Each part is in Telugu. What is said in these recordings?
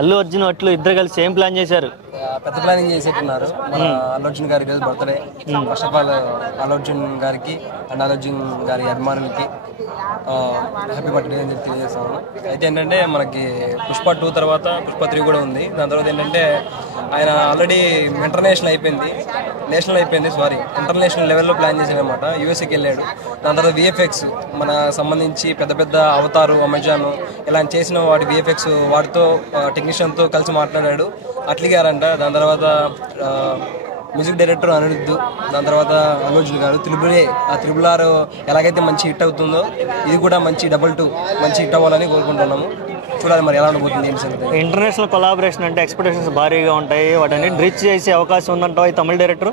అల్లు అర్జున్ అట్లు ఇద్దరు కలిసి సేమ్ ప్లాన్ చేశారు, పెద్ద ప్లానింగ్ చేసేట్టున్నారు. మన అల్లు అర్జున్ గారి రోజు birthday. First of all Allu Arjun గారికి అండ్ అల్లు అర్జున్ గారి అభిమానులకి హ్యాపీ బర్త్డే అని చెప్పి తెలియజేస్తాను. అయితే ఏంటంటే మనకి పుష్ప 2 తర్వాత పుష్ప 3 కూడా ఉంది. దాని తర్వాత ఏంటంటే ఆయన ఆల్రెడీ ఇంటర్నేషనల్ అయిపోయింది ఇంటర్నేషనల్ లెవెల్లో ప్లాన్ చేశాడు అనమాట. యూఎస్ఏకి వెళ్ళాడు. దాని తర్వాత విఎఫ్ఎక్స్ మన సంబంధించి పెద్ద పెద్ద అవతారు, అమెజాన్ ఇలా చేసిన వాటి విఎఫ్ఎక్స్ వాటితో టెక్నీషియన్తో కలిసి మాట్లాడాడు, అట్లిగారంట. దాని తర్వాత మ్యూజిక్ డైరెక్టర్ అనిరుద్ధ్, దాని తర్వాత అల్లు అర్జున్ గారు త్రిబుల్ ఆర్ ఎలాగైతే మంచి హిట్ అవుతుందో ఇది కూడా మంచి 2 మంచి హిట్ అవ్వాలని కోరుకుంటున్నాము. చూడాలి మరి ఎలా ఉండబోతుంది. ఇంటర్నేషనల్ కొలాబరేషన్ అంటే ఎక్స్పెక్టేషన్స్ భారీగా ఉంటాయి, వాటిని రీచ్ చేసే అవకాశం ఉందంటావు ఈ తమిళ డైరెక్టర్?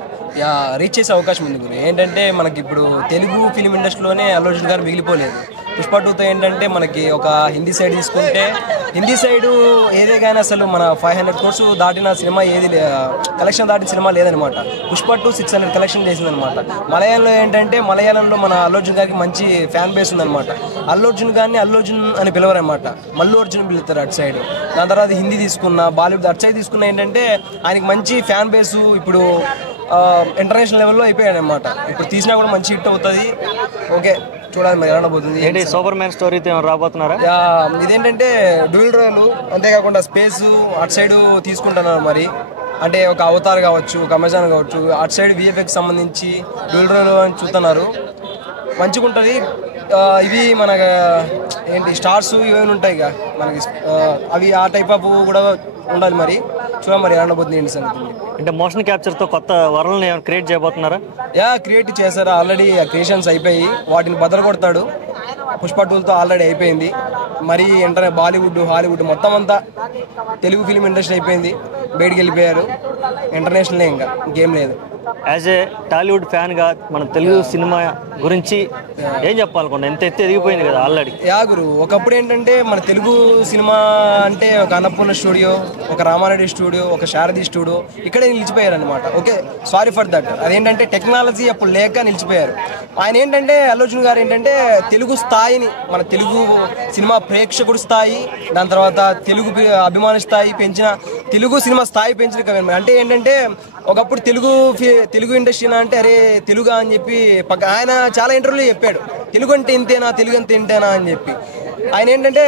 రీచ్ చేసే అవకాశం ఉంది. ఏంటంటే మనకి ఇప్పుడు తెలుగు ఫిలిం ఇండస్ట్రీలోనే అల్లు అర్జున్ గారు మిగిలిపోలేదు. పుష్ప 2తో ఏంటంటే మనకి ఒక హిందీ సైడ్ తీసుకుంటే హిందీ సైడు ఏదే కానీ అసలు మన 500 crores దాటిన సినిమా ఏది కలెక్షన్ దాటిన సినిమా లేదనమాట. పుష్ప 2 600 కలెక్షన్ చేసిందనమాట. మలయాళంలో ఏంటంటే మలయాళంలో మన అల్లు అర్జున్ గారికి మంచి ఫ్యాన్ బేస్ ఉందనమాట. అల్లు అర్జున్ గారిని అల్లు అర్జున్ అని పిలవరనమాట, మల్లు అర్జున్ పిలుస్తారు అటు సైడ్. దాని తర్వాత హిందీ తీసుకున్న, బాలీవుడ్ అటు సైడ్ తీసుకున్న ఏంటంటే ఆయనకి మంచి ఫ్యాన్ బేసు ఇప్పుడు ఇంటర్నేషనల్ లెవెల్లో అయిపోయాడు అనమాట. ఇప్పుడు తీసినా కూడా మంచి హిట్ అవుతుంది. ఓకే, చూడాలి మరి ఎలా ఉండబోతుంది. ఏంటి సూపర్ మ్యాన్ స్టోరీతో రాబోతున్నారా? ఇదేంటంటే డ్యూయల్ రోల్, అంతేకాకుండా స్పేస్ అటు సైడ్ తీసుకుంటున్నారు. మరి అంటే ఒక అవతార్ కావచ్చు, ఒక అమెజాన్ కావచ్చు, అటు సైడ్ విఎఫ్ఎక్స్ సంబంధించి డ్యూయల్ రోల్ అని చూస్తున్నారు. మంచిగా ఉంటుంది. ఇవి మన ఏంటి స్టార్స్ ఇవేమి ఉంటాయి ఇక మనకి, అవి ఆ టైప్ ఆఫ్ కూడా ఉండాలి. మరి చూడాలి మరి ఎలా ఉండబోతుంది ఏంటి సంగతి. అంటే మోషన్ క్యాప్చర్తో కొత్త వరల్డ్ని క్రియేట్ చేయబోతున్నారా? క్రియేట్ చేశారు. ఆల్రెడీ క్రియేషన్స్ అయిపోయి వాటిని బదలు కొడతాడు. పుష్ప 2తో ఆల్రెడీ అయిపోయింది. మరి బాలీవుడ్, హాలీవుడ్ మొత్తం అంతా తెలుగు ఫిలిం ఇండస్ట్రీ అయిపోయింది. బయటికి వెళ్ళిపోయారు. ఇంటర్నేషనల్ ఇంకేం లేదు. యాజ్ ఏ టాలీవుడ్ ఫ్యాన్గా మన తెలుగు సినిమా గురించి ఏం చెప్పాలనుకోండి? ఎంత ఎత్తి ఎదిగిపోయింది కదా ఆల్రెడీ. గురు, ఒకప్పుడు ఏంటంటే మన తెలుగు సినిమా అంటే ఒక అన్నపూర్ణ స్టూడియో, ఒక రామారెడ్డి స్టూడియో, ఒక శారది స్టూడియో ఇక్కడే నిలిచిపోయారు అనమాట. Okay, sorry for that. అదేంటంటే టెక్నాలజీ అప్పుడు లేక నిలిచిపోయారు. ఆయన ఏంటంటే అల్లు అర్జున్ గారు ఏంటంటే తెలుగు స్థాయిని, మన తెలుగు సినిమా ప్రేక్షకుడు స్థాయి, దాని తర్వాత తెలుగు అభిమాని స్థాయి పెంచిన, తెలుగు సినిమా స్థాయి పెంచిన కవి. అంటే ఏంటంటే ఒకప్పుడు తెలుగు ఇండస్ట్రీ అంటే అరే తెలుగు అని చెప్పి ఆయన చాలా ఇంటర్వ్యూలో చెప్పాడు, తెలుగు అంటే ఇంతేనా, తెలుగు అంటే ఇంతేనా అని చెప్పి. ఆయన ఏంటంటే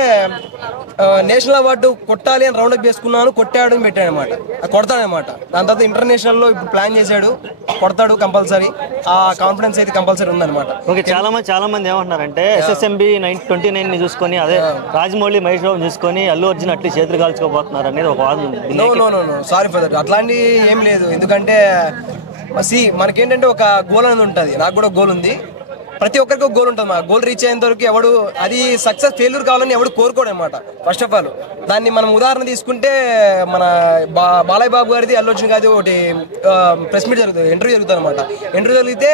నేషనల్ అవార్డు కొట్టాలి అని రౌండప్ చేసుకున్నాను, కొట్టాడు అని పెట్టాడు అనమాట. కొడతాడనమాట. దాని తర్వాత ఇంటర్నేషనల్ లో ఇప్పుడు ప్లాన్ చేశాడు, కొడతాడు కంపల్సరీ. ఆ కాన్ఫిడెన్స్ అయితే కంపల్సరీ ఉందన్నమాట. ఓకే, చాలా మంది ఏమంటున్నారంటే SSMB 29 చూసుకొని, అదే రాజమౌళి, మహేష్ బాబు చూసుకొని అల్లు అర్జున్ అట్లా చేతులు కాల్చుకోబోతున్నారు అనేది ఒక వాదన ఉంది. No sorry for that. అట్లాంటి ఏం లేదు. ఎందుకంటే మనకేంటంటే ఒక గోల్ అనేది ఉంటుంది. నాకు కూడా గోల్ ఉంది. ప్రతి ఒక్కరికి ఒక గోల్ ఉంటుంది. మా గోల్ రీచ్ అయ్యేంత వరకు ఎవడు అది సక్సెస్ ఫెయిల్యూర్ కావాలని ఎవడు కోరుకోడు అనమాట. ఫస్ట్ ఆఫ్ ఆల్ దాన్ని మనం ఉదాహరణ తీసుకుంటే మన బాలయ్య బాబు గారిది, అల్లు అర్జున్ గారిది ఒకటి ప్రెస్ మీట్ జరుగుతుంది, ఇంటర్వ్యూ జరుగుతుంది అనమాట. ఇంటర్వ్యూ జరిగితే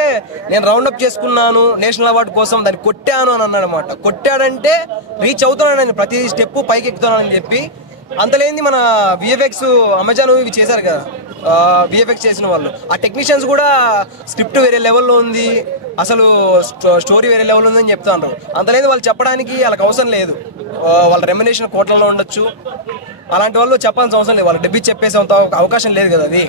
నేను రౌండప్ చేసుకున్నాను నేషనల్ అవార్డు కోసం, దాన్ని కొట్టాను అని అన్నాడు అనమాట. కొట్టాడంటే రీచ్ అవుతున్నాను నేను, ప్రతి స్టెప్ పైకి ఎక్కుతున్నానని చెప్పి. అంతలేంది మన విఎఫ్ఎక్స్ అమెజాన్ ఇవి చేశారు కదా, విఎఫ్ఎక్స్ చేసిన వాళ్ళు, ఆ టెక్నీషియన్స్ కూడా స్క్రిప్ట్ వేరే లెవెల్లో ఉంది, అసలు స్టోరీ వేరే లెవెల్ ఉందని చెప్తాను. అంతలేదు వాళ్ళు చెప్పడానికి వాళ్ళకి అవసరం లేదు. వాళ్ళ రెమ్యునరేషన్ కోట్లలో ఉండొచ్చు. అలాంటి వాళ్ళు చెప్పాల్సిన అవసరం లేదు. వాళ్ళు డబ్బి చెప్పేసే అవకాశం లేదు కదా అది.